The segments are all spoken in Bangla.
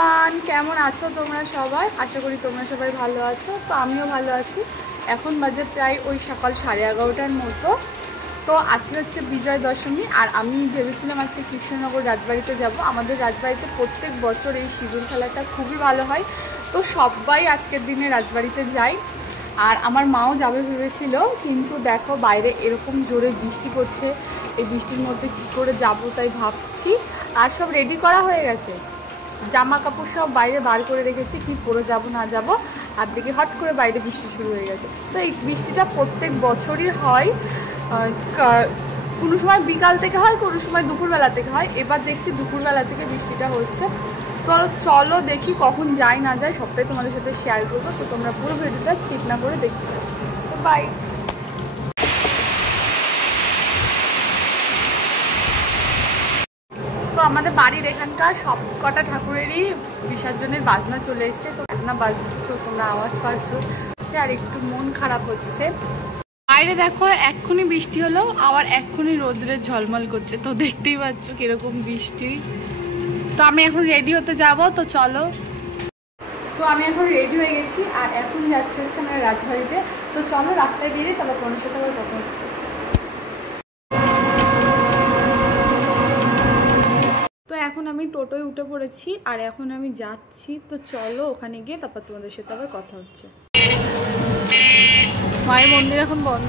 এভরিওয়ান, কেমন আছো তোমরা সবাই? আশা করি তোমরা সবাই ভালো আছো। তো আমিও ভালো আছি। এখন বাজে প্রায় ওই সকাল 11:30টার মতো। তো আজকে হচ্ছে বিজয় দশমী, আর আমি ভেবেছিলাম আজকে কৃষ্ণনগর রাজবাড়িতে যাব। আমাদের রাজবাড়িতে প্রত্যেক বছর এই সিঁদুর খেলাটা খুবই ভালো হয়। তো সবাই আজকের দিনে রাজবাড়িতে যায়, আর আমার মাও যাবে ভেবেছিল, কিন্তু দেখো বাইরে এরকম জোরে বৃষ্টি পড়ছে। এই বৃষ্টির মধ্যে কী করে যাবো তাই ভাবছি। আর সব রেডি করা হয়ে গেছে, জামা কাপড় সব বাইরে বার করে রেখেছি, কি পরে যাব না যাব। আর দিকে হট করে বাইরে বৃষ্টি শুরু হয়ে গেছে। তো এই বৃষ্টিটা প্রত্যেক বছরই হয়, কোনো সময় বিকাল থেকে হয়, কোনো সময় দুপুরবেলা থেকে হয়। এবার দেখছি দুপুরবেলা থেকে বৃষ্টিটা হচ্ছে। তো চলো দেখি কখন যাই না যায় সবটাই তোমাদের সাথে শেয়ার করবো। তো তোমরা পুরো ভিডিওটা স্কিপ না করে দেখতে পারো। তো বাই। তো আমাদের বাড়ির এখানকার সব কটা ঠাকুরেরই বিসর্জনের বাজনা চলে এসছে। তো বাজনা বাজছে, তো তোমরা আওয়াজ পাচ্ছ, আর একটু মন খারাপ হচ্ছে। বাইরে দেখো এক্ষুনি বৃষ্টি হলো, আবার এক্ষুনি রোদ্রে ঝলমল করছে। তো দেখতেই পাচ্ছ কিরকম বৃষ্টি। তো আমি এখন রেডি হতে যাব, তো চলো। তো আমি এখন রেডি হয়ে গেছি, আর এখন যাচ্ছে হচ্ছে আমার রাজবাড়িতে। তো চলো রাস্তায় বেরিয়ে তারপর তোমার সাথে আবার কথা হচ্ছে। তো এখন আমি টোটোয় উঠে পড়েছি, আর এখন আমি যাচ্ছি। তো চলো ওখানে গিয়ে তারপর তোমাদের সাথে আবার কথা হচ্ছে। মায়ের মন্দির এখন বন্ধ।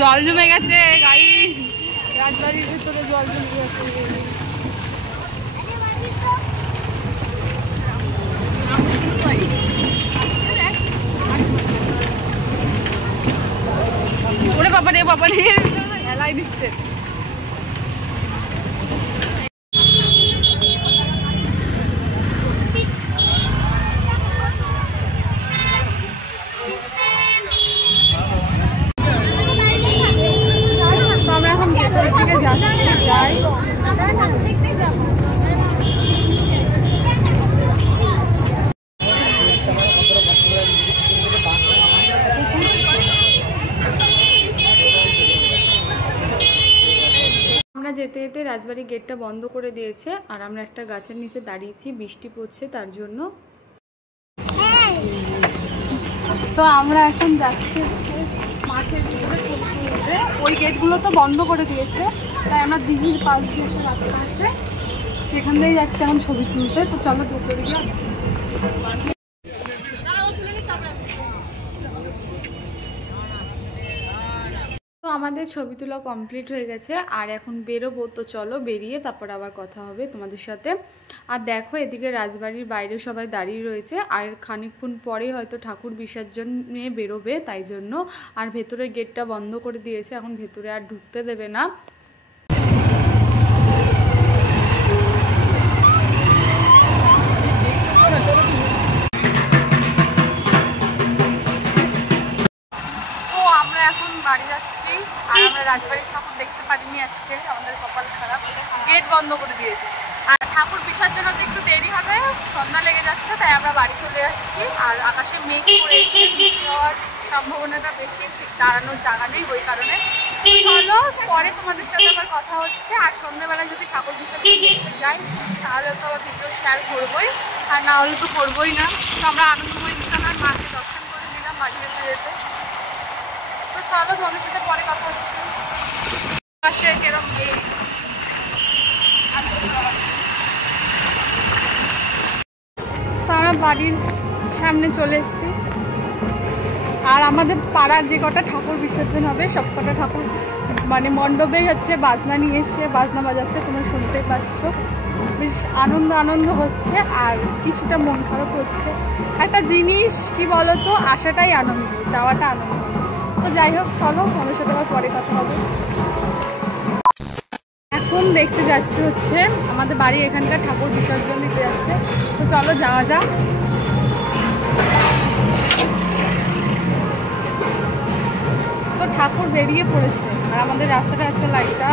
জল জমে গেছে গাড়ি, রাজবাড়ির ভেতরে জল জমে গেছে। ওরে বাবারে বাবারে, হেলাই দিচ্ছে। যেতে যেতে রাজবাড়ির গেটটা বন্ধ করে দিয়েছে, আর আমরা একটা গাছের নিচে দাঁড়িয়েছি, বৃষ্টি পড়ছে তার জন্য। তো আমরা এখন যাচ্ছি মাঠের দিকে। ওই গেটগুলো তো বন্ধ করে দিয়েছে, তাই আমরা দিঘির পাশ দিয়ে একটা রাস্তা আছে, সেখান থেকে যাচ্ছি এখন ছবি তুলতে। তো চলো ঢুকে গিয়ে। তো আমাদের ছবি তোলা কমপ্লিট হয়ে গেছে, আর এখন বেরোবো। তো চলো বেরিয়ে তারপর আবার কথা হবে তোমাদের সাথে। আর দেখো এদিকে রাজবাড়ির বাইরে সবাই দাঁড়িয়ে রয়েছে, আর খানিকক্ষণ পরে হয়তো ঠাকুর বিসর্জন নিয়ে বেরোবে, তাই জন্য। আর ভেতরের গেটটা বন্ধ করে দিয়েছে, এখন ভেতরে আর ঢুকতে দেবে না। এখন বাড়ি যাচ্ছি, আর আমরা রাজবাড়ির ঠাকুর দেখতে পারিনি আজকে, আমাদের কপাল খারাপ, গেট বন্ধ করে দিয়েছে। আর ঠাকুর বিসর্জন হতে একটু দেরি হবে, সন্ধ্যা লেগে যাচ্ছে, তাই আমরা বাড়ি চলে যাচ্ছি। আর আকাশে মেঘ করেছে, বৃষ্টি হওয়ার সম্ভাবনাটা বেশি, দাঁড়ানোর জায়গা নেই, ওই কারণে। চলো পরে তোমাদের সাথে আবার কথা হচ্ছে। আর সন্ধ্যাবেলা যদি ঠাকুর বিসর্জন যাই তাহলে তো আবার ভিডিও শেয়ার করবোই, আর না হলে তো করবোই না। তো আমরা আনন্দময় স্থানের মাকে দর্শন করে দিলাম বাড়ি যেতে যেতে। তো চলো তোমাদের সাথে পরে কথা হচ্ছে। পাশে কেরম তো আমরা বাড়ির সামনে চলে এসেছি, আর আমাদের পাড়ার যে কটা ঠাকুর বিসর্জন হবে সব কটা ঠাকুর মানে মণ্ডপেই হচ্ছে বাজনা নিয়ে এসে বাজনা বাজাচ্ছে, তোমরা শুনতেই পাচ্ছ। বেশ আনন্দ আনন্দ হচ্ছে, আর কিছুটা মন খারাপ হচ্ছে। একটা জিনিস কি বলতো, আসাটাই আনন্দ, যাওয়াটা আনন্দ। তো যাই হোক, চলো আমাদের সাথে আবার পরে কথা হবে। এখন দেখতে যাচ্ছে হচ্ছে আমাদের বাড়ি এখানকার ঠাকুর বিসর্জন দিতে যাচ্ছে। তো চলো যাওয়া যাক। তো ঠাকুর বেরিয়ে পড়েছে, আর আমাদের রাস্তাটা আছে লাইটটা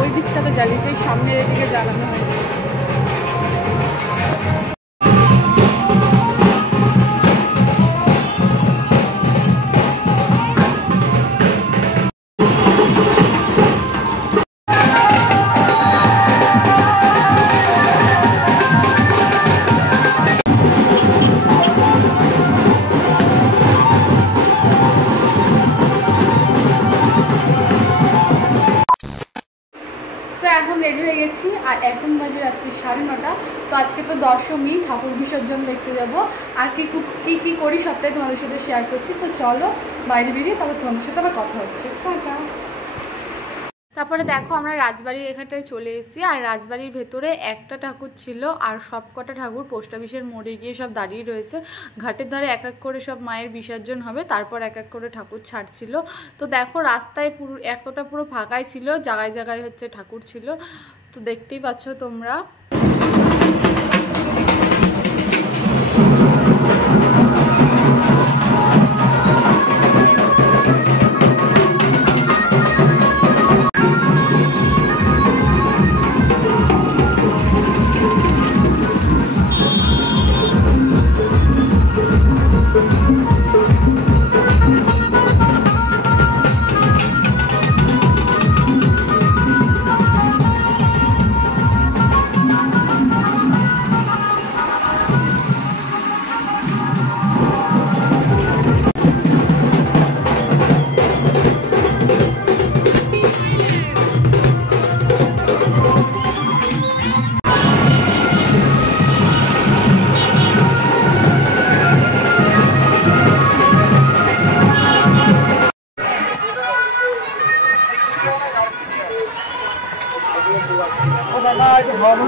ওই দিকটাতে জ্বালিয়েছে, সামনের এদিকে জ্বালানো হয়েছে। এখন রেডি হয়ে গেছি আর এখন বাজে রাত্রি 9:30। তো আজকে তো দশমী, ঠাকুর বিসর্জন দেখতে যাব। আর কি কি করি সবটাই তোমাদের সাথে শেয়ার করছি। তো চলো বাইরে বেরিয়ে তারপর তোমাদের সাথে আবার কথা হচ্ছে। তারপরে দেখো আমরা রাজবাড়ির এখানটায় চলে এসেছি। আর রাজবাড়ির ভেতরে একটা ঠাকুর ছিল আর সব কটা ঠাকুর পোস্ট অফিসের মোড়ে গিয়ে সব দাঁড়িয়ে রয়েছে। ঘাটের ধারে এক এক করে সব মায়ের বিসর্জন হবে, তারপর এক এক করে ঠাকুর ছাড়ছিল। তো দেখো রাস্তায় এতটা পুরো ফাঁকাই ছিল, জায়গায় জায়গায় হচ্ছে ঠাকুর ছিল। তো দেখতেই পাচ্ছ তোমরা।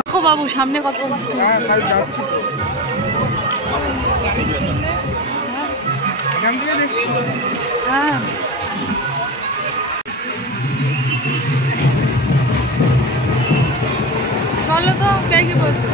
দেখো বাবু সামনে কত হ্যাঁ চলো তো কে কি বলতো।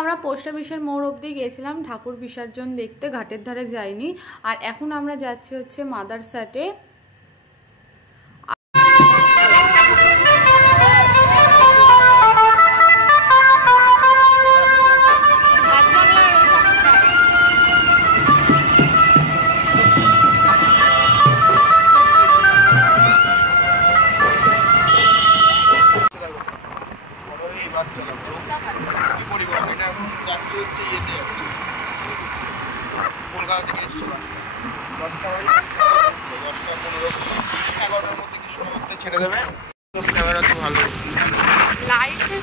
আমরা পোস্ট অফিসের মোড় অবধি গিয়েছিলাম ঠাকুর বিসর্জন দেখতে, ঘাটের ধারে যাইনি। আর এখন আমরা যাচ্ছি হচ্ছে মাদারসাটে। হচ্ছে ইয়েতে যাচ্ছে, কলকাতা থেকে এসেছিলাম 10টা 15 11টার মধ্যে কৃষ্ণনগরতে ছেড়ে দেবে। ক্যামেরা তো ভালো, লাইটের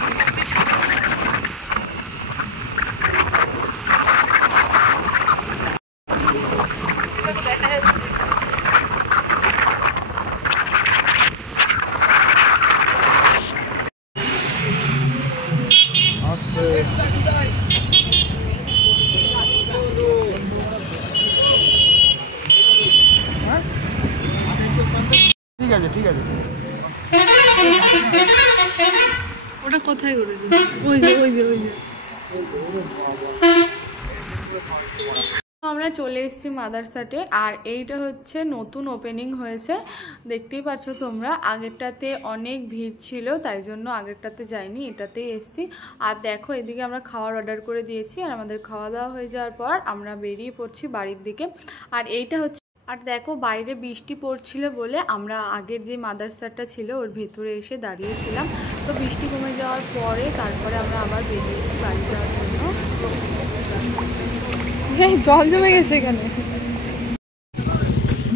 দেখা যাচ্ছে। ঠিক আছে ঠিক আছে। ওটা কোথায় করেছে? ওই যে ওই যে ওই যে আমরা চলে এসেছি মাদারসাটে। আর এইটা হচ্ছে নতুন ওপেনিং হয়েছে, দেখতেই পাচ্ছ তোমরা। আগেরটাতে অনেক ভিড় ছিল, তাই জন্য আগেরটাতে যাইনি, এটাতেই এসেছি। আর দেখো এদিকে আমরা খাওয়ার অর্ডার করে দিয়েছি, আর আমাদের খাওয়া দাওয়া হয়ে যাওয়ার পর আমরা বেরিয়ে পড়ছি বাড়ির দিকে। আর এইটা হচ্ছে, আর দেখো বাইরে বৃষ্টি পড়ছিল বলে আমরা আগের যে মাদারসাটটা ছিল ওর ভেতরে এসে দাঁড়িয়েছিলাম। তো বৃষ্টি কমে যাওয়ার পরে তারপরে আমরা আবার বেরিয়েছি বাড়ি যাওয়ার জন্য। জল জমে গেছে এখানে,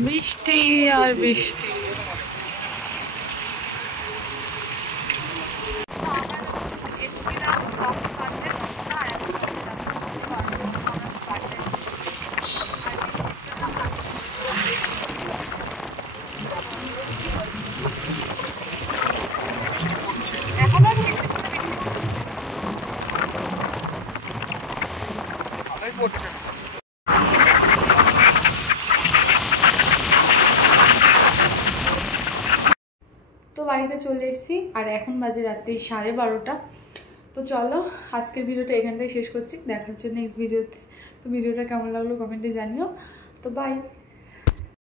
বৃষ্টি আর বৃষ্টি। তো বাড়িতে চলে এসেছি, আর এখন বাজে রাত্রি 12:30। তো চলো আজকের ভিডিওটা এখানটাই শেষ করছি, দেখা হচ্ছে নেক্সট ভিডিওতে। তো ভিডিওটা কেমন লাগলো কমেন্টে জানিও। তো বাই।